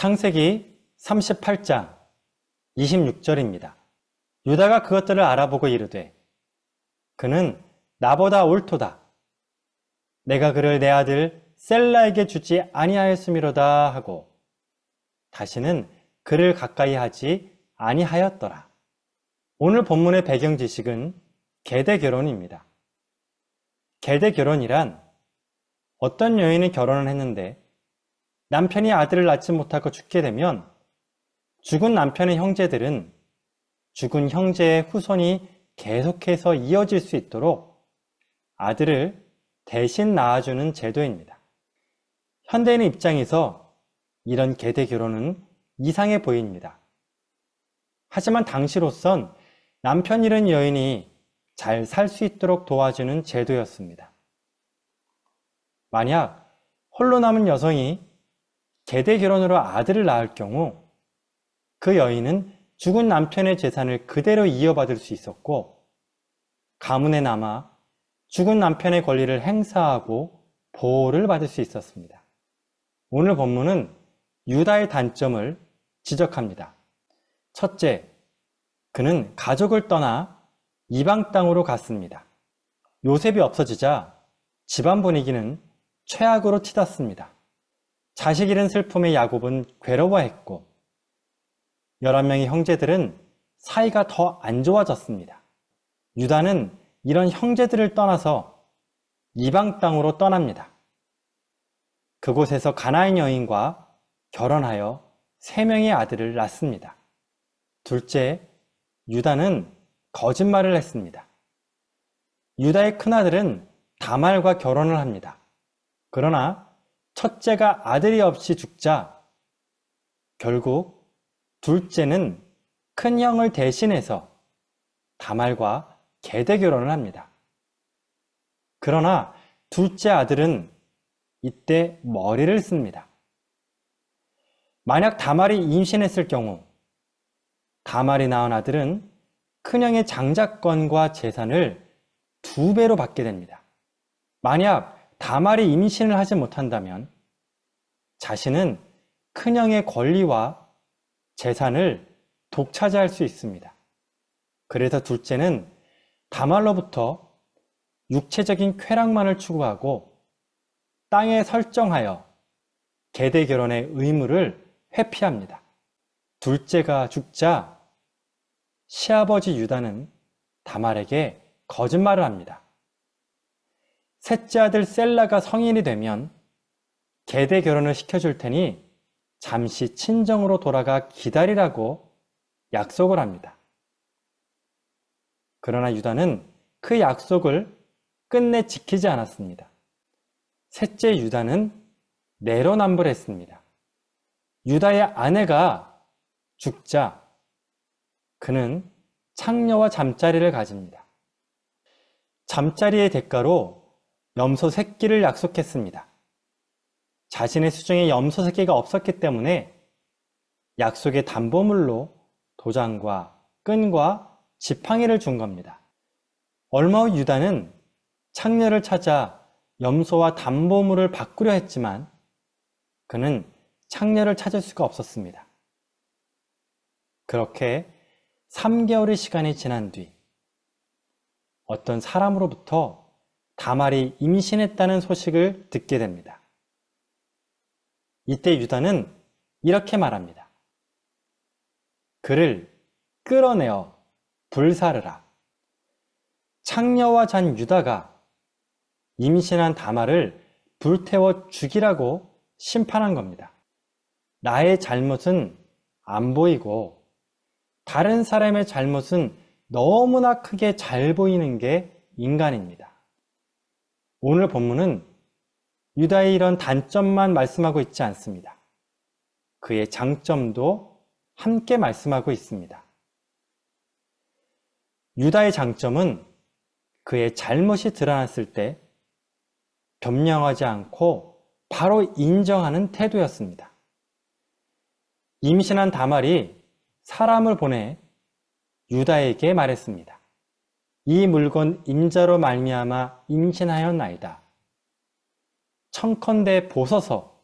창세기 38장 26절입니다. 유다가 그것들을 알아보고 이르되 그는 나보다 옳도다. 내가 그를 내 아들 셀라에게 주지 아니하였음이로다 하고 다시는 그를 가까이 하지 아니하였더라. 오늘 본문의 배경 지식은 계대 결혼입니다. 계대 결혼이란 어떤 여인이 결혼을 했는데 남편이 아들을 낳지 못하고 죽게 되면 죽은 남편의 형제들은 죽은 형제의 후손이 계속해서 이어질 수 있도록 아들을 대신 낳아주는 제도입니다. 현대인의 입장에서 이런 계대 결혼은 이상해 보입니다. 하지만 당시로선 남편 잃은 여인이 잘 살 수 있도록 도와주는 제도였습니다. 만약 홀로 남은 여성이 계대 결혼으로 아들을 낳을 경우 그 여인은 죽은 남편의 재산을 그대로 이어받을 수 있었고 가문에 남아 죽은 남편의 권리를 행사하고 보호를 받을 수 있었습니다. 오늘 본문은 유다의 단점을 지적합니다. 첫째, 그는 가족을 떠나 이방 땅으로 갔습니다. 요셉이 없어지자 집안 분위기는 최악으로 치닫습니다. 자식 잃은 슬픔에 야곱은 괴로워했고 11명의 형제들은 사이가 더 안 좋아졌습니다. 유다는 이런 형제들을 떠나서 이방 땅으로 떠납니다. 그곳에서 가나안 여인과 결혼하여 3명의 아들을 낳습니다. 둘째, 유다는 거짓말을 했습니다. 유다의 큰아들은 다말과 결혼을 합니다. 그러나 첫째가 아들이 없이 죽자 결국 둘째는 큰형을 대신해서 다말과 계대 결혼을 합니다. 그러나 둘째 아들은 이때 머리를 씁니다. 만약 다말이 임신했을 경우 다말이 낳은 아들은 큰형의 장자권과 재산을 2배로 받게 됩니다. 만약 다말이 임신을 하지 못한다면 자신은 큰형의 권리와 재산을 독차지할 수 있습니다. 그래서 둘째는 다말로부터 육체적인 쾌락만을 추구하고 땅에 설정하여 계대 결혼의 의무를 회피합니다. 둘째가 죽자 시아버지 유다는 다말에게 거짓말을 합니다. 셋째 아들 셀라가 성인이 되면 계대 결혼을 시켜줄 테니 잠시 친정으로 돌아가 기다리라고 약속을 합니다. 그러나 유다는 그 약속을 끝내 지키지 않았습니다. 셋째 유다는 내로남불했습니다. 유다의 아내가 죽자 그는 창녀와 잠자리를 가집니다. 잠자리의 대가로 염소 새끼를 약속했습니다. 자신의 수중에 염소 새끼가 없었기 때문에 약속의 담보물로 도장과 끈과 지팡이를 준 겁니다. 얼마 후 유다는 창녀를 찾아 염소와 담보물을 바꾸려 했지만 그는 창녀를 찾을 수가 없었습니다. 그렇게 3개월의 시간이 지난 뒤 어떤 사람으로부터 다말이 임신했다는 소식을 듣게 됩니다. 이때 유다는 이렇게 말합니다. 그를 끌어내어 불사르라. 창녀와 잔 유다가 임신한 다말을 불태워 죽이라고 심판한 겁니다. 나의 잘못은 안 보이고 다른 사람의 잘못은 너무나 크게 잘 보이는 게 인간입니다. 오늘 본문은 유다의 이런 단점만 말씀하고 있지 않습니다. 그의 장점도 함께 말씀하고 있습니다. 유다의 장점은 그의 잘못이 드러났을 때 변명하지 않고 바로 인정하는 태도였습니다. 임신한 다말이 사람을 보내 유다에게 말했습니다. 이 물건 임자로 말미암아 임신하였나이다. 청컨대 보소서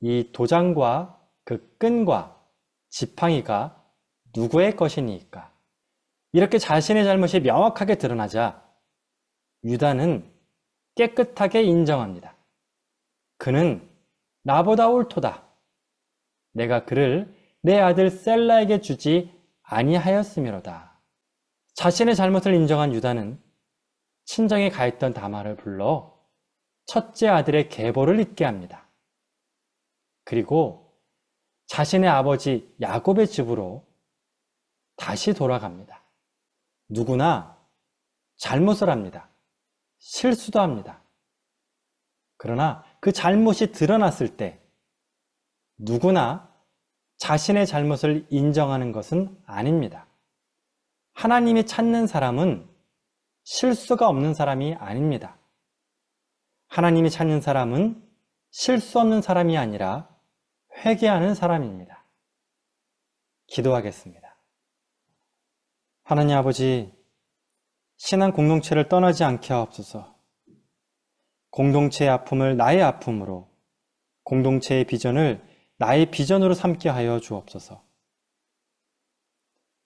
이 도장과 그 끈과 지팡이가 누구의 것이니까? 이렇게 자신의 잘못이 명확하게 드러나자 유다는 깨끗하게 인정합니다. 그는 나보다 옳도다. 내가 그를 내 아들 셀라에게 주지 아니하였음이로다. 자신의 잘못을 인정한 유다는 친정에 가 있던 다말을 불러 첫째 아들의 계보를 잊게 합니다. 그리고 자신의 아버지 야곱의 집으로 다시 돌아갑니다. 누구나 잘못을 합니다. 실수도 합니다. 그러나 그 잘못이 드러났을 때 누구나 자신의 잘못을 인정하는 것은 아닙니다. 하나님이 찾는 사람은 실수가 없는 사람이 아닙니다. 하나님이 찾는 사람은 실수 없는 사람이 아니라 회개하는 사람입니다. 기도하겠습니다. 하나님 아버지, 신앙 공동체를 떠나지 않게 하옵소서. 공동체의 아픔을 나의 아픔으로, 공동체의 비전을 나의 비전으로 삼게 하여 주옵소서.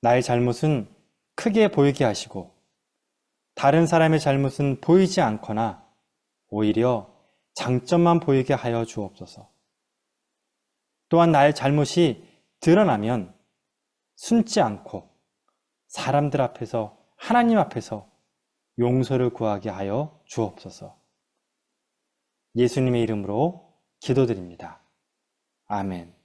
나의 잘못은 크게 보이게 하시고 다른 사람의 잘못은 보이지 않거나 오히려 장점만 보이게 하여 주옵소서. 또한 나의 잘못이 드러나면 숨지 않고 사람들 앞에서, 하나님 앞에서 용서를 구하게 하여 주옵소서. 예수님의 이름으로 기도드립니다. 아멘.